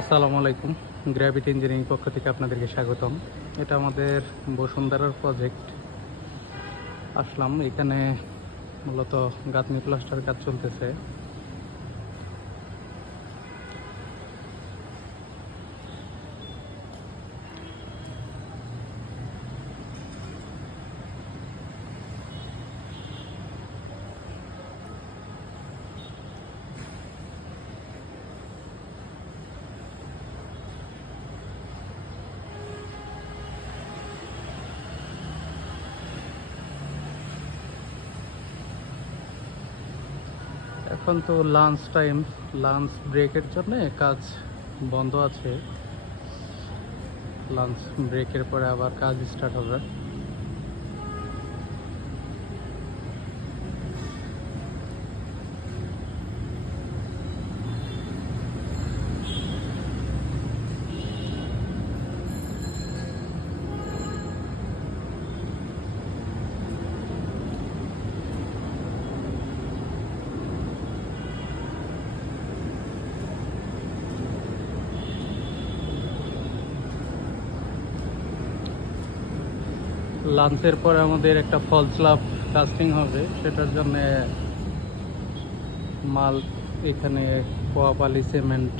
আসসালামু আলাইকুম। Gravity engineering পক্ষ থেকে আপনাদেরকে স্বাগতম। এটা আমাদের বসুন্ধরার প্রজেক্ট। আসলাম এখানে মূলত গাঁথনি প্লাস্টার কাজ চলতেছে। এখন তো লাঞ্চ টাইম, লাঞ্চ ব্রেকের জন্য কাজ বন্ধ আছে। লাঞ্চ ব্রেকের পরে আবার কাজ স্টার্ট হবে। লাঞ্চের পরে আমাদের একটা ফল স্ল্যাব কাস্টিং হবে, সেটার জন্য মাল এখানে কোয়াপালি সিমেন্ট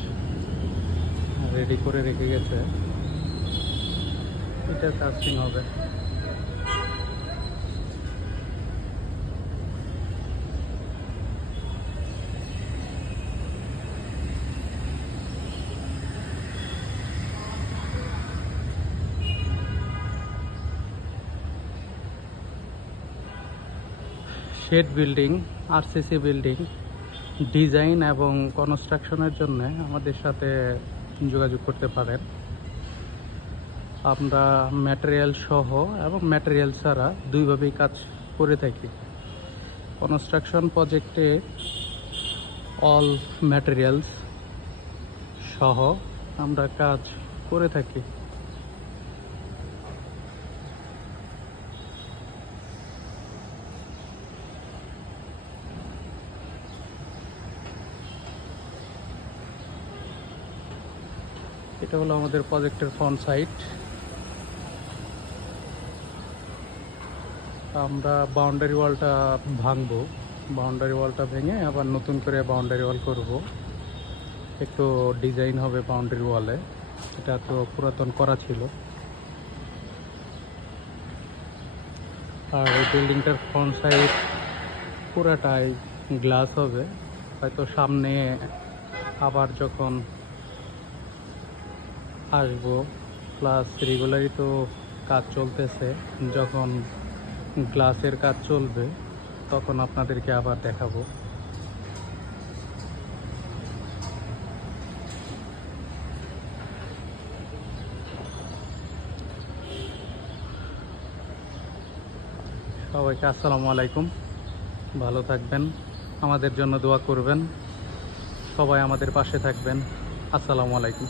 রেডি করে রেখে গেছে, এটা কাস্টিং হবে। Shed building, RCC building design এবং কনস্ট্রাকশনের জন্য আমাদের সাথে যোগাযোগ করতে পারেন। আমরা ম্যাটেরিয়াল সহ এবং ম্যাটেরিয়াল ছাড়া দুইভাবেই কাজ করে থাকি। কনস্ট্রাকশন প্রজেক্টে অল ম্যাটেরিয়ালস সহ আমরা কাজ করে থাকি। এটা হলো আমাদের প্রজেক্টের ফ্রন্ট সাইড। আমরা বাউন্ডারি ওয়ালটা ভাঙবো, বাউন্ডারি ওয়ালটা ভেঙে আবার নতুন করে বাউন্ডারি ওয়াল করব। একটু ডিজাইন হবে বাউন্ডারি ওয়ালে, এটা তো পুরাতন করা ছিল। আর এই বিল্ডিংটার ফ্রন্ট সাইড পুরাটাই গ্লাস হবে। হয়তো সামনে আবার যখন আসবো, প্লাস রেগুলারই তো কাজ চলতেছে, যখন গ্লাসের কাজ চলবে তখন আপনাদেরকে আবার দেখাবো। সবাইকে আসসালামু আলাইকুম, ভালো থাকবেন, আমাদের জন্য দোয়া করবেন, সবাই আমাদের পাশে থাকবেন। আসসালামু আলাইকুম।